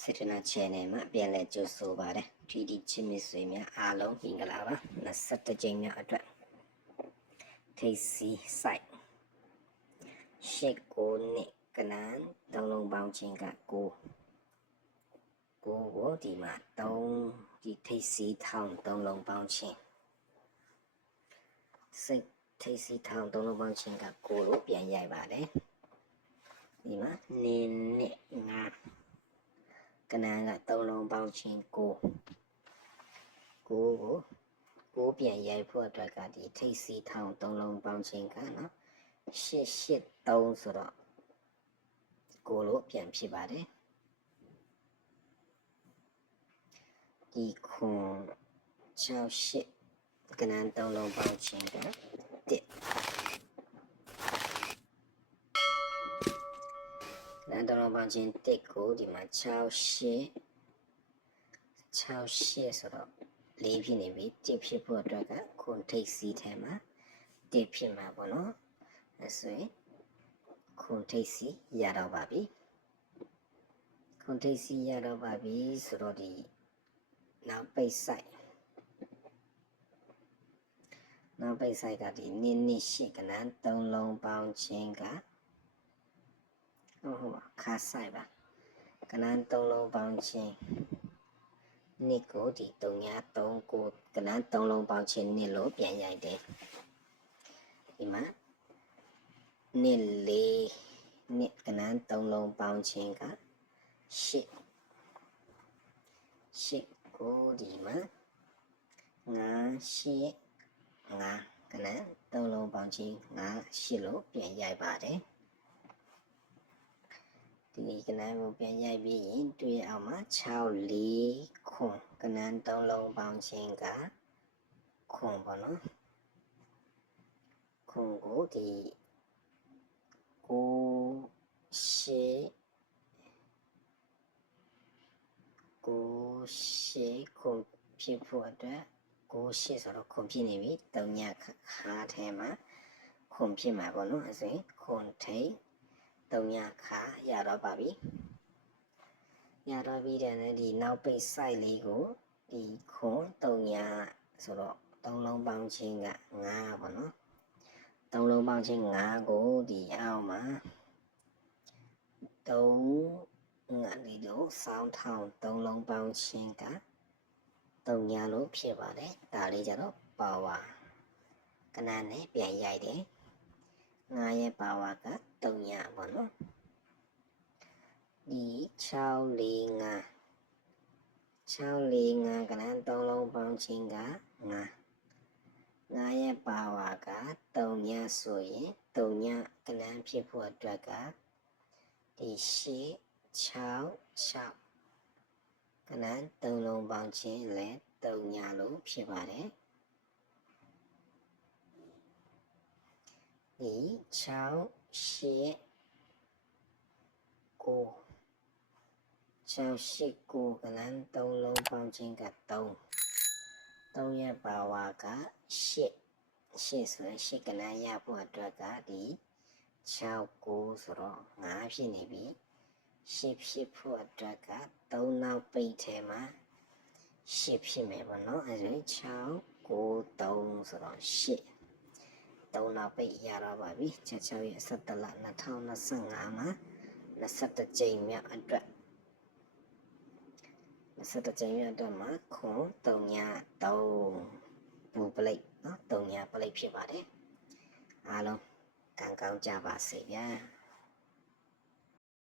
စေတနာ channel မှာပြန်လည်ကြိုဆိုပါတယ်ဒီချစ်မိတ်ဆွေများအားလုံးမင်္ဂလာပါ21ကြိမ်မြောက်အတွက်ထိပ်စီး site ရှစ်ကိုနှစ်ကနန်းသုံးလုံးပေါင်းခြင်းကကိုဒီမှာ3ဒီထိပ်စီးထောင်သုံးလုံးပေါင်းခြင်းစိတ်ထိပ်စီးထောင်သုံးလုံးပေါင်းခြင်းကကိုလို့ပြန်ရိုက်ပါတယ်ဒီမှာနေနှစ်ငါကနန်းက3လုံးပေါင်းခြင်းကိုပြန်ရိုက်ဖို့အတွက်ကဒီထိပ်စီးထောင်3လုံးပေါင်းခြင်းကနော်883ဆိုတော့ကိုလို့ပြန်ဖြစ်ပါတယ်ဒီခွန်68ကနန်း3လုံးပေါင်းခြင်းက1နန်း3လုံးပေါင်းခြင်း1ကိုဒီမှာ68ဆိုတော့4ဖြစ်နေပြီ1ဖြစ်ဖို့အတွက်ကခွန်ထိပ်စီးထဲမှာ1ဖြစ်မှာပေါ့နော်အဲဆိုရင်ခွန်ထိပ်စီးရတော့ပါပြီခွန်ထိပ်စီးရတော့ပါပြီဆိုတော့ဒီနောက်ပိတ်ဆိုင်ကဒီနှစ်ရှိကနန်း3လုံးပေါင်းခြင်းကဟုတ်ပါခါဆိုင်ပါကနန်း3လုံးပေါင်းခြင်းနှစ်ကိုဒီ3ကိုကနန်း3လုံးပေါင်းခြင်းနှစ်လို့ပြန်ရိုက်တယ်ဒီမှာနှစ်ကနန်း3လုံးပေါင်းခြင်းက8ကိုဒီမှာ9ကနန်း3လုံးပေါင်းခြင်း8လို့ပြန်ရိုက်ပါတယ်ဒီကနန်းကိုပြန်ရိုက်ပြီးရင်တွေ့ရအောင်မှာ6ခွန်ကနန်း3လုံးပေါင်းခြင်းကခွန်ပေါ့နော်ခွန်ကိုဒီ9ခွန်ဖြစ်ဖို့အတွက်9ဆိုတော့ခွန်ဖြစ်နေပြီ3ညခါထဲမှာခွန်ဖြစ်မှာပေါ့နော်အဲဆိုရင်ခွန်ထိပ်3ညခါရတော့ပါပြီတဲ့နဲ့ဒီနောက်ပိတ် site လေးကိုဒီခွန်3ညဆိုတော့3လုံးပေါင်းခြင်းက5ပေါ့နော်3လုံးပေါင်းခြင်း5ကိုဒီအောက်မှာ3ငါဒီလိုစောင်းထောင်3လုံးပေါင်းခြင်းက3ညလို့ဖြစ်ပါတယ်ဒါလေးကြတော့ပါဝါကနန်းနဲ့ပြန်ရိုက်တယ်9ရဲ့ပါဝါက3ညပေါ့နော်ဒီ645ကနန်း3လုံးပေါင်းခြင်းက9ရဲ့ပါဝါက3ညဆိုရင်3ညကနန်းဖြစ်ဖို့အတွက်ကဒီ6ကနန်း3လုံးပေါင်းခြင်းလည်း3ညလို့ဖြစ်ပါတယ်ဒီ689ကနန်း3လုံးပေါင်းခြင်းက3ရဲ့ပါဝါက8ဆိုရင်8ကနန်းရဖို့အတွက်ကဒီ69ဆိုတော့5ဖြစ်နေပြီ10ဖြစ်ဖို့အတွက်က3နောက်ပိတ်ထဲမှာ10ဖြစ်မယ်ပေါ့နော်အဲဆိုရင်693ဆိုတော့8နောက်ပိတ်ရတော့ပါပြီ6ရဲ့17လ2025မှာ21ကြိမ်မြောက်အတွက်မှာခွန်3ည3ဘူပလိတ်နော်3ညပလိတ်ဖြစ်ပါတယ်အားလုံးကံကောင်းကြပါစေဗျာ